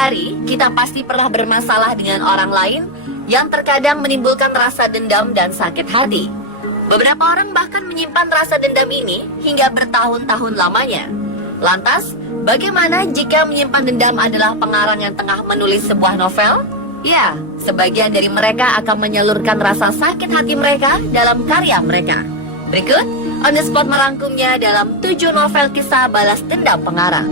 hari, kita pasti pernah bermasalah dengan orang lain yang terkadang menimbulkan rasa dendam dan sakit hati. Beberapa orang bahkan menyimpan rasa dendam ini hingga bertahun-tahun lamanya. Lantas, bagaimana jika menyimpan dendam adalah pengarang yang tengah menulis sebuah novel? Ya, sebagian dari mereka akan menyalurkan rasa sakit hati mereka dalam karya mereka. Berikut, On The Spot merangkumnya dalam 7 novel kisah balas dendam pengarang.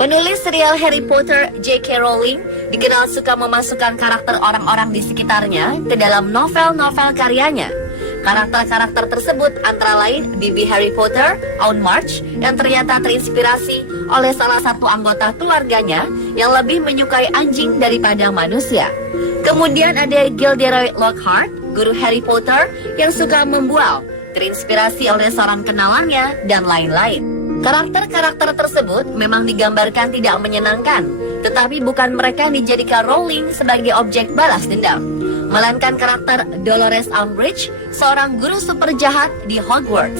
Penulis serial Harry Potter, J.K. Rowling, dikenal suka memasukkan karakter orang-orang di sekitarnya ke dalam novel-novel karyanya. Karakter-karakter tersebut antara lain Bibi Harry Potter, Aunt March, yang ternyata terinspirasi oleh salah satu anggota keluarganya yang lebih menyukai anjing daripada manusia. Kemudian ada Gilderoy Lockhart, guru Harry Potter yang suka membual, terinspirasi oleh seorang kenalannya, dan lain-lain. Karakter-karakter tersebut memang digambarkan tidak menyenangkan, tetapi bukan mereka yang dijadikan Rowling sebagai objek balas dendam, melainkan karakter Dolores Umbridge, seorang guru super jahat di Hogwarts.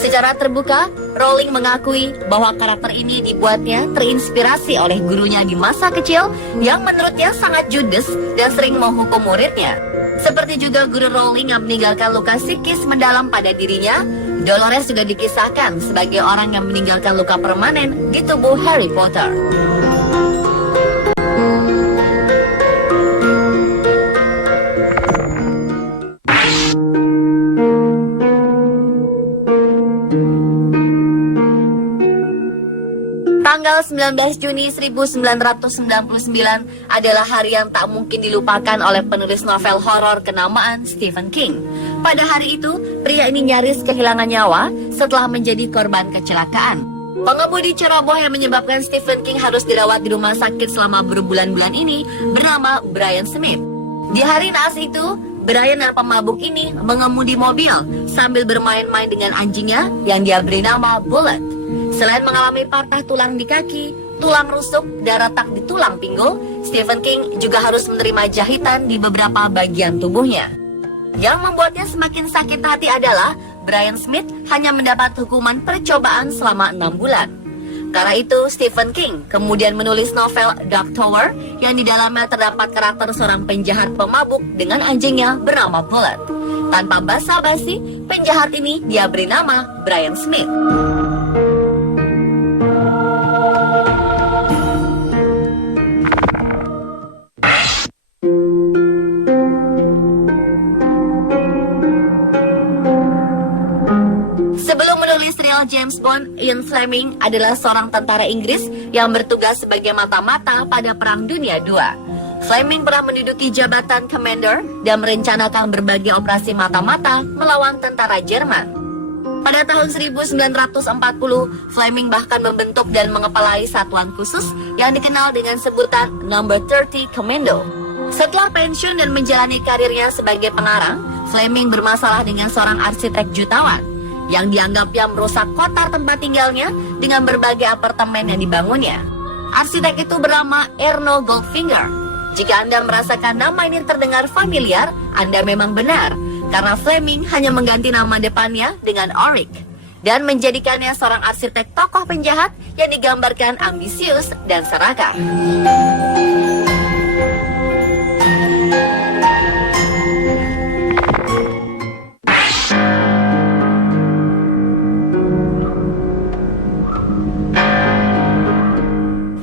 Secara terbuka, Rowling mengakui bahwa karakter ini dibuatnya terinspirasi oleh gurunya di masa kecil yang menurutnya sangat judes dan sering menghukum muridnya. Seperti juga guru Rowling yang meninggalkan luka psikis mendalam pada dirinya, Dolores juga dikisahkan sebagai orang yang meninggalkan luka permanen di tubuh Harry Potter. Tanggal 19 Juni 1999 adalah hari yang tak mungkin dilupakan oleh penulis novel horor kenamaan Stephen King. Pada hari itu, pria ini nyaris kehilangan nyawa setelah menjadi korban kecelakaan. Pengemudi ceroboh yang menyebabkan Stephen King harus dirawat di rumah sakit selama berbulan-bulan ini bernama Brian Smith. Di hari naas itu, Brian yang pemabuk ini mengemudi mobil sambil bermain-main dengan anjingnya yang dia beri nama Bullet. Selain mengalami patah tulang di kaki, tulang rusuk, dan retak di tulang pinggul, Stephen King juga harus menerima jahitan di beberapa bagian tubuhnya. Yang membuatnya semakin sakit hati adalah Brian Smith hanya mendapat hukuman percobaan selama 6 bulan. Karena itu, Stephen King kemudian menulis novel Dark Tower yang di dalamnya terdapat karakter seorang penjahat pemabuk dengan anjingnya bernama Bullet. Tanpa basa-basi, penjahat ini dia beri nama Brian Smith. Sebelum menulis serial James Bond, Ian Fleming adalah seorang tentara Inggris yang bertugas sebagai mata-mata pada Perang Dunia II. Fleming pernah menduduki jabatan Commander dan merencanakan berbagai operasi mata-mata melawan tentara Jerman. Pada tahun 1940, Fleming bahkan membentuk dan mengepalai satuan khusus yang dikenal dengan sebutan Number 30 Commando. Setelah pensiun dan menjalani karirnya sebagai pengarang, Fleming bermasalah dengan seorang arsitek jutawan yang dianggapnya merusak kota tempat tinggalnya dengan berbagai apartemen yang dibangunnya. Arsitek itu bernama Erno Goldfinger. Jika Anda merasakan nama ini terdengar familiar, Anda memang benar, karena Fleming hanya mengganti nama depannya dengan Auric dan menjadikannya seorang arsitek tokoh penjahat yang digambarkan ambisius dan serakah.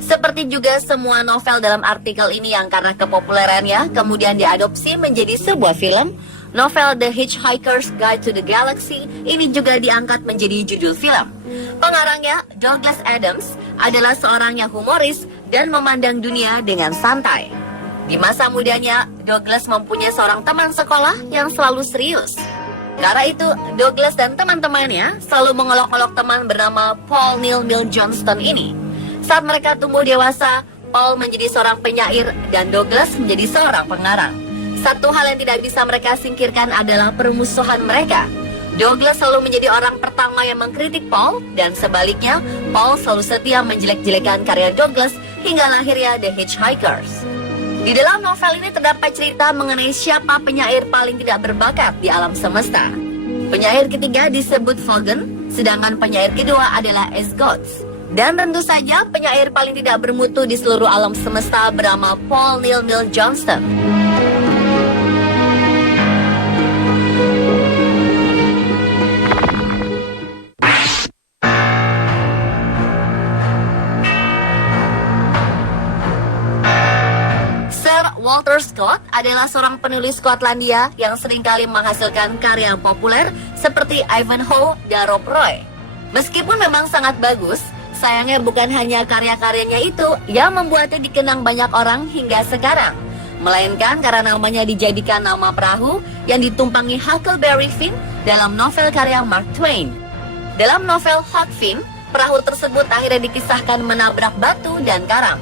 Seperti juga semua novel dalam artikel ini yang karena kepopulerannya kemudian diadopsi menjadi sebuah film, novel The Hitchhiker's Guide to the Galaxy ini juga diangkat menjadi judul film. Pengarangnya, Douglas Adams, adalah seorang yang humoris dan memandang dunia dengan santai. Di masa mudanya, Douglas mempunyai seorang teman sekolah yang selalu serius. Karena itu, Douglas dan teman-temannya selalu mengolok-olok teman bernama Paul Neil Johnston ini. Saat mereka tumbuh dewasa, Paul menjadi seorang penyair dan Douglas menjadi seorang pengarang. Satu hal yang tidak bisa mereka singkirkan adalah permusuhan mereka. Douglas selalu menjadi orang pertama yang mengkritik Paul, dan sebaliknya, Paul selalu setia menjelek-jelekan karya Douglas hingga lahirnya The Hitchhikers. Di dalam novel ini terdapat cerita mengenai siapa penyair paling tidak berbakat di alam semesta. Penyair ketiga disebut Vaughan, sedangkan penyair kedua adalah S. Goetz. Dan tentu saja penyair paling tidak bermutu di seluruh alam semesta bernama Paul Neal Johnston. Walter Scott adalah seorang penulis Skotlandia yang seringkali menghasilkan karya populer seperti Ivanhoe dan Rob Roy. Meskipun memang sangat bagus, sayangnya bukan hanya karya-karyanya itu yang membuatnya dikenang banyak orang hingga sekarang, melainkan karena namanya dijadikan nama perahu yang ditumpangi Huckleberry Finn dalam novel karya Mark Twain. Dalam novel Huck Finn, perahu tersebut akhirnya dikisahkan menabrak batu dan karang.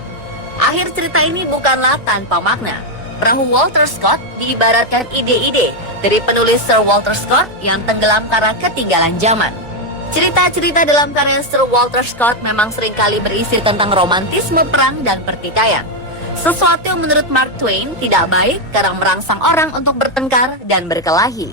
Akhir cerita ini bukanlah tanpa makna. Perahu Walter Scott diibaratkan ide-ide dari penulis Sir Walter Scott yang tenggelam karena ketinggalan zaman. Cerita-cerita dalam karya Sir Walter Scott memang seringkali berisi tentang romantisme perang dan pertikaian. Sesuatu yang menurut Mark Twain tidak baik karena merangsang orang untuk bertengkar dan berkelahi.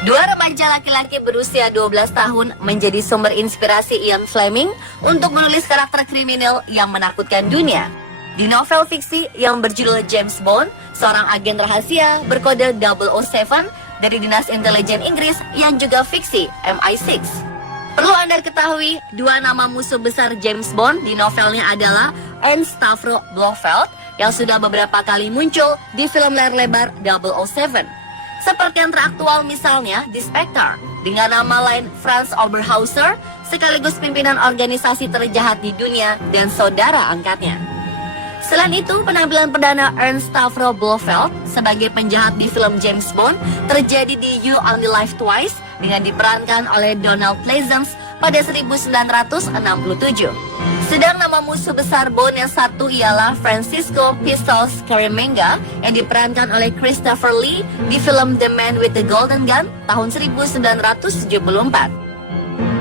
Dua remaja laki-laki berusia 12 tahun menjadi sumber inspirasi Ian Fleming untuk menulis karakter kriminal yang menakutkan dunia. Di novel fiksi yang berjudul James Bond, seorang agen rahasia berkode 007 dari Dinas Intelijen Inggris yang juga fiksi MI6. Perlu Anda ketahui, dua nama musuh besar James Bond di novelnya adalah Ernst Stavro Blofeld yang sudah beberapa kali muncul di film layar lebar 007. Seperti yang teraktual misalnya di Spectre, dengan nama lain Franz Oberhauser, sekaligus pimpinan organisasi terjahat di dunia dan saudara angkatnya. Selain itu, penampilan perdana Ernst Stavro Blofeld sebagai penjahat di film James Bond terjadi di You Only Live Twice dengan diperankan oleh Donald Pleasence pada 1967. Sedang nama musuh besar Bond yang satu ialah Francisco Pistols Scaramanga yang diperankan oleh Christopher Lee di film The Man with the Golden Gun tahun 1974.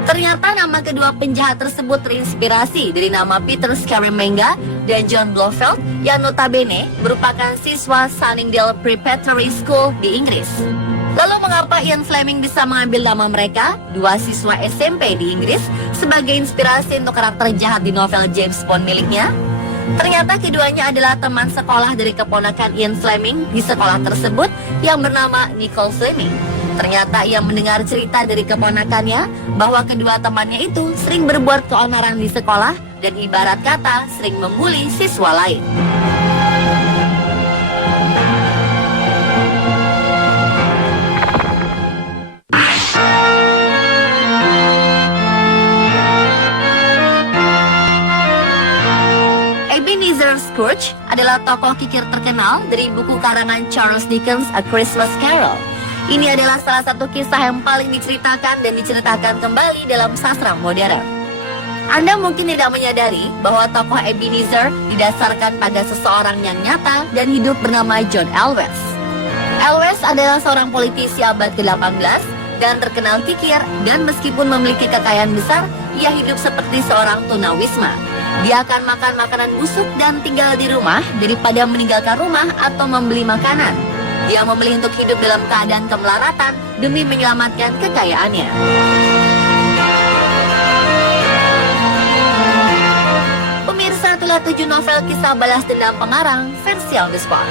Ternyata nama kedua penjahat tersebut terinspirasi dari nama Peter Scaramanga dan John Blofeld yang notabene merupakan siswa Sunningdale Preparatory School di Inggris. Lalu mengapa Ian Fleming bisa mengambil nama mereka, dua siswa SMP di Inggris, sebagai inspirasi untuk karakter jahat di novel James Bond miliknya? Ternyata keduanya adalah teman sekolah dari keponakan Ian Fleming di sekolah tersebut yang bernama Nicole Fleming. Ternyata ia mendengar cerita dari keponakannya bahwa kedua temannya itu sering berbuat keonaran di sekolah dan ibarat kata sering membuli siswa lain. Ebenezer Scrooge adalah tokoh kikir terkenal dari buku karangan Charles Dickens A Christmas Carol. Ini adalah salah satu kisah yang paling diceritakan dan diceritakan kembali dalam sastra modern. Anda mungkin tidak menyadari bahwa tokoh Ebenezer didasarkan pada seseorang yang nyata dan hidup bernama John Elwes. Elwes adalah seorang politisi abad ke-18 dan terkenal kikir, dan meskipun memiliki kekayaan besar, ia hidup seperti seorang tunawisma. Dia akan makan makanan busuk dan tinggal di rumah daripada meninggalkan rumah atau membeli makanan. Dia memilih untuk hidup dalam keadaan kemelaratan demi menyelamatkan kekayaannya. Pemirsa, itulah 7 novel kisah balas dendam pengarang versi on the spot.